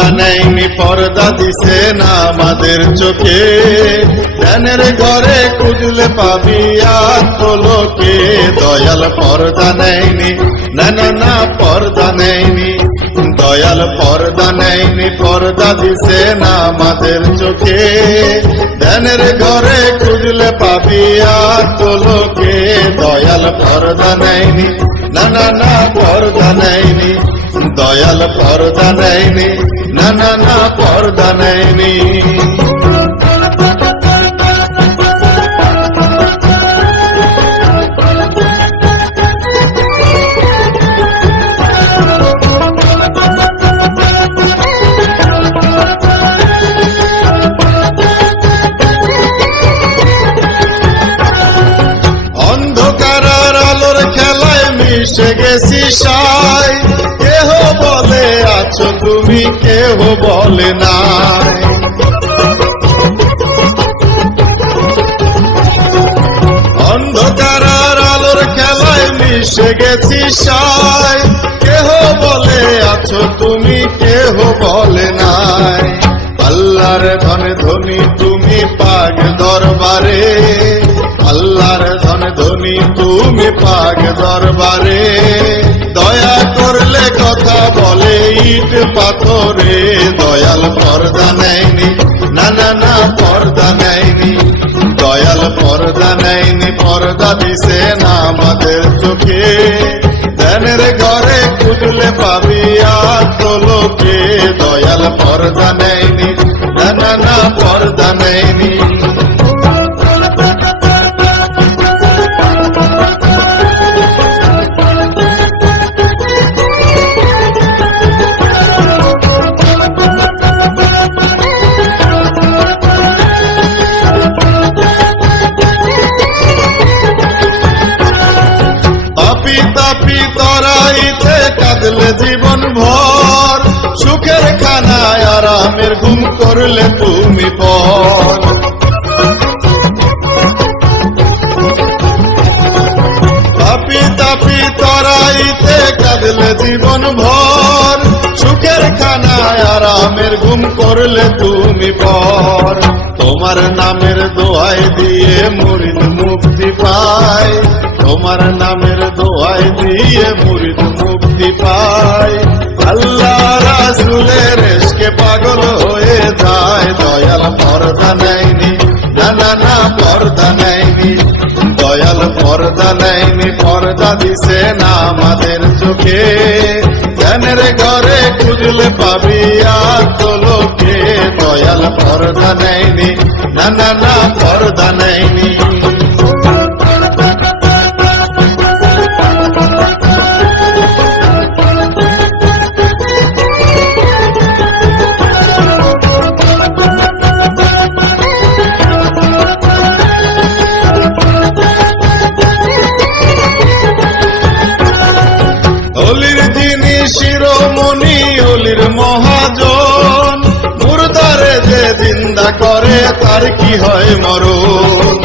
পর্দা নেয়নি, পর্দা দিছে না আমাদের চোখে। ধ্যানের ঘরে খুঁজলে পাবি আত্মলোকে। দয়াল পর্দা নেয়নি, না না না পর্দা নেয়নি। দয়াল পর্দা নেয়নি, পর্দা দিছে না আমাদের চোখে। ধ্যানের ঘরে খুঁজলে পাবি আত্মলোকে। দয়াল পর্দা নেয়নি, না না না পর্দা নেয়নি। দয়াল পর্দা নেয়নি, না না না পর্দা নেয়নি। অন্ধকার আর আলোর খেলায় মিশে গেছি সাই। কেহ বলে আছো তুমি, কেহ বলে নাই। অন্ধকার আর আলোর খেলায় মিশে গেছি সাই। কেহ বলে আছো তুমি, কেহ বলে নাই। আল্লাহর ধনে ধনী তুমি পাক দরবারে। আল্লাহর ধনে ধনী তুমি পাক দরবারে। দয়া করলে কথা বলে ইট পাথরে। দয়াল পর্দা নেয়নি, না না না পর্দা নেয়নি। দয়াল পর্দা নেয়নি, পর্দা দিছে না আমাদের চোখে। ধ্যানের ঘরে খুঁজলে পাবি আত্মলোকে। দয়াল পর্দা নেয়নি, না না না পর্দা নেয়নি। তাপি তাপি তরাইতে কাঁদলে জীবন ভর। সুখের খানায় আরামের ঘুম করলে তুমি পর। তাপি তাপি তরাইতে কাঁদলে জীবন ভর। সুখের খানায় আরামের ঘুম করলে তুমি পর। তোমার নামের দোহাই দিয়ে মুরিদ মুক্তি পায়। তোমার নামের দোহাই দিয়ে মুরিদ মুক্তি পায়। আল্লাহ রাসূলের ইশকে পাগল হয়ে যায়। দয়াল পর্দা নেয়নি, না না না পর্দা নেয়নি। দয়াল পর্দা নেয়নি, পর্দা দিছে না আমাদের চোখে। ধ্যানের ঘরে খুঁজলে পাবি আত্মলোকে। দয়াল পর্দা নেয়নি, না না না পর্দা নেয়নি। অলির যিনি শিরোমণি, অলির মহাজন। মুর্দারে যে জিন্দা করে তার কি হয় মরণ।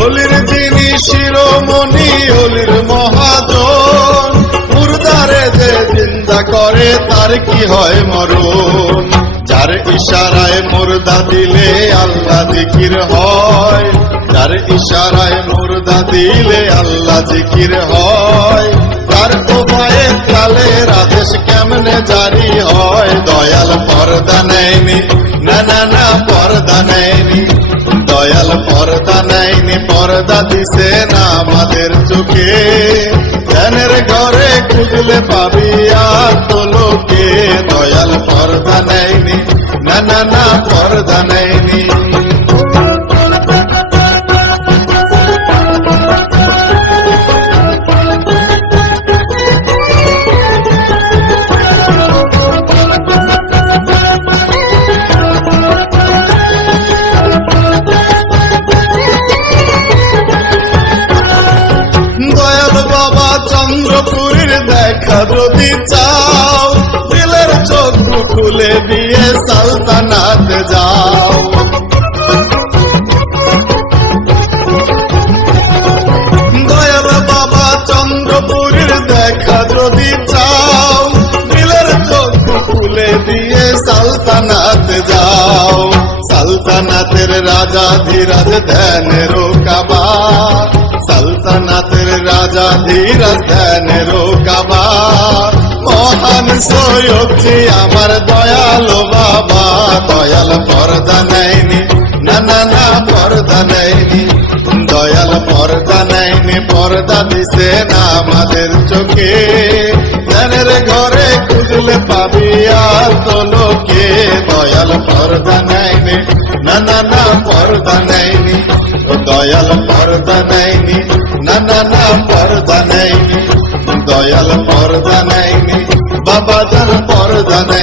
অলির যিনি শিরোমণি, অলির মহাজন। মুর্দারে যে জিন্দা করে তার কি হয় মরণ। যার ইশারায় মুর্দা দিলে আল্লাহ জিকির হয়। যার ইশারায় মুর্দা দিলে আল্লাহ জিকির হয়। তার উপায়ে কালের আদেশ কেমনে জারি হয়। দয়াল পর্দা নেয়নি, না না না পর্দা নেয়নি। দয়াল পর্দা নেয়নি, পর্দা দিছে না আমাদের চোখে। ধ্যানের ঘরে খুঁজলে পাবি আত্মলোকে। দয়াল পর্দা নেয়নি, না না না পর্দা নেয়নি। চন্দ্রপুরীর দেখা যদি চাও। দিলের চোখ খুলে দিয়ে সালতানাতে যাও। দয়াল বাবা চন্দ্রপুরীর দেখা যদি চাও দিলের চোখ খুলে দিয়ে সালতানাতে যাও। সালতানাতের রাজা ধীরাজ ধ্যানের কাবা, সালতানাতের রাজা ধীরাজ ধ্যানের কাবা। মহান সৈয়দজি আমার দয়ালো বাবা, দয়াল পর্দা নেয়নি, না না না পর্দা নেয়নি, দয়াল পর্দা নেয়নি, পর্দা দিছে না আমাদের চোখে। ধ্যানের ঘরে খুঁজলে পাবি আর তোলোকে, দয়াল পর্দা নেয়নি, না না না পর্দা নেয়নি, দয়াল পর্দা নেয়নি, না না না পর্দা নেয়নি, দয়াল পর্দা নেয়নি, বাবা জান পর্দা নেয়নি।